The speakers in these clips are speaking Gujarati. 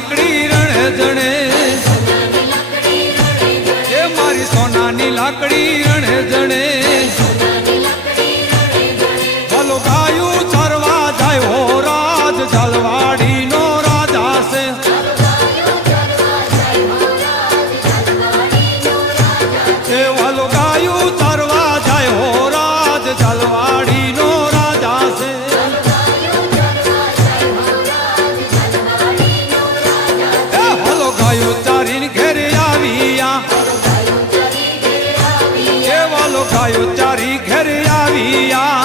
લાકડી રણે જણે એ મારી સોનાની લાકડી રણે જણે ભલો ગાયું ચરવા જાય હો રાજ જલવાડી નો રાજા છે એ ભલો ગાયું ચરવા જાય હો રાજ જલવાડી નો રાજા છે એ ભલો ગાયું ચારીને ઘેરે આવ્યા એ વાલો ગાયું ચારી ઘેરે આવ્યા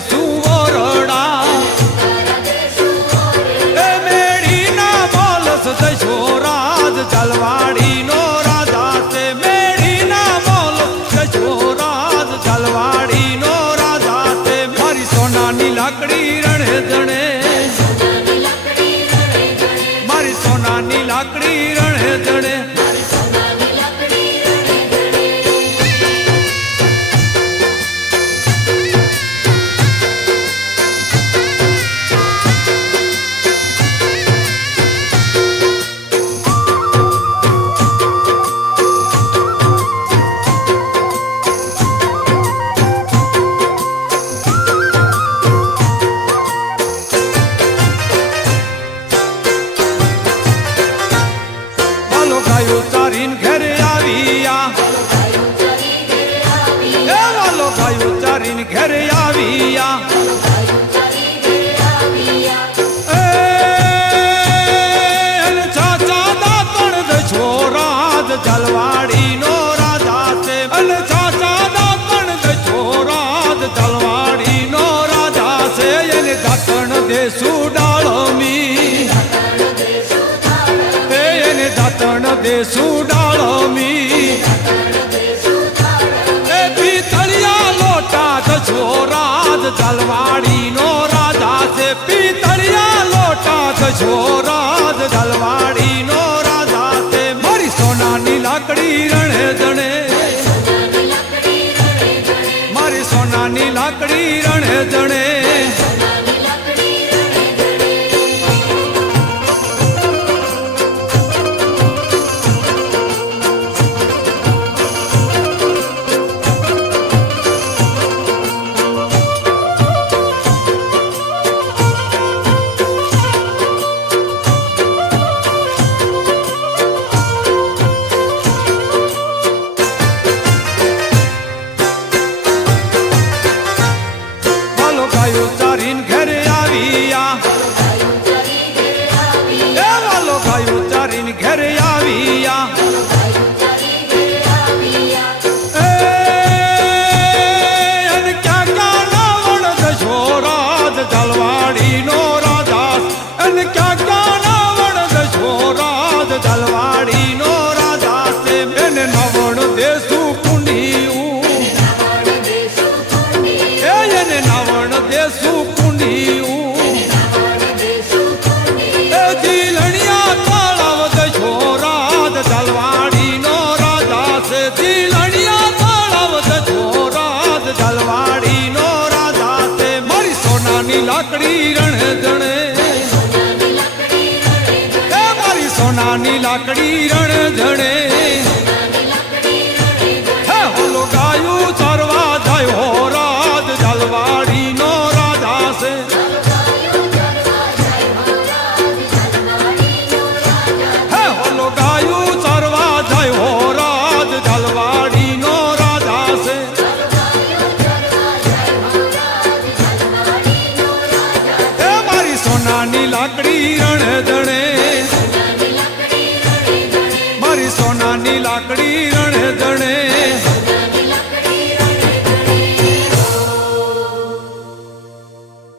સુવરણા એ મેળી ના બોલસ દશો રાજ જલવાડી નો રાજા છે મેળી ના બોલસ દશો રાજ જલવાડી નો રાજા છે મારી સોનાની લાકડી રણે જણે મારી સોનાની લાકડી રણે જણે ગાયું ચારીને ઘેરે આવ્યા એ વાલો ગાયું ચારીને ઘેરે આવ્યા એ ચાચા દાતણ દશો રાજ જલવાડી નો રાજા છે અને ચાચા દાતણ દશો રાજ જલવાડી નો રાજા છે એને દાતણ દેસુ ડાળમી દાતણ દેસુ ડાળમી એ પિતળિયા લોટા દશો રાજ જલવાડી નો રાજા છે પિતળિયા લોટા દશો રાજ જલવાડી નો રાજા છે મારી સોનાની લાકડી રણે જણે મારી સોનાની લાકડી રણે જણે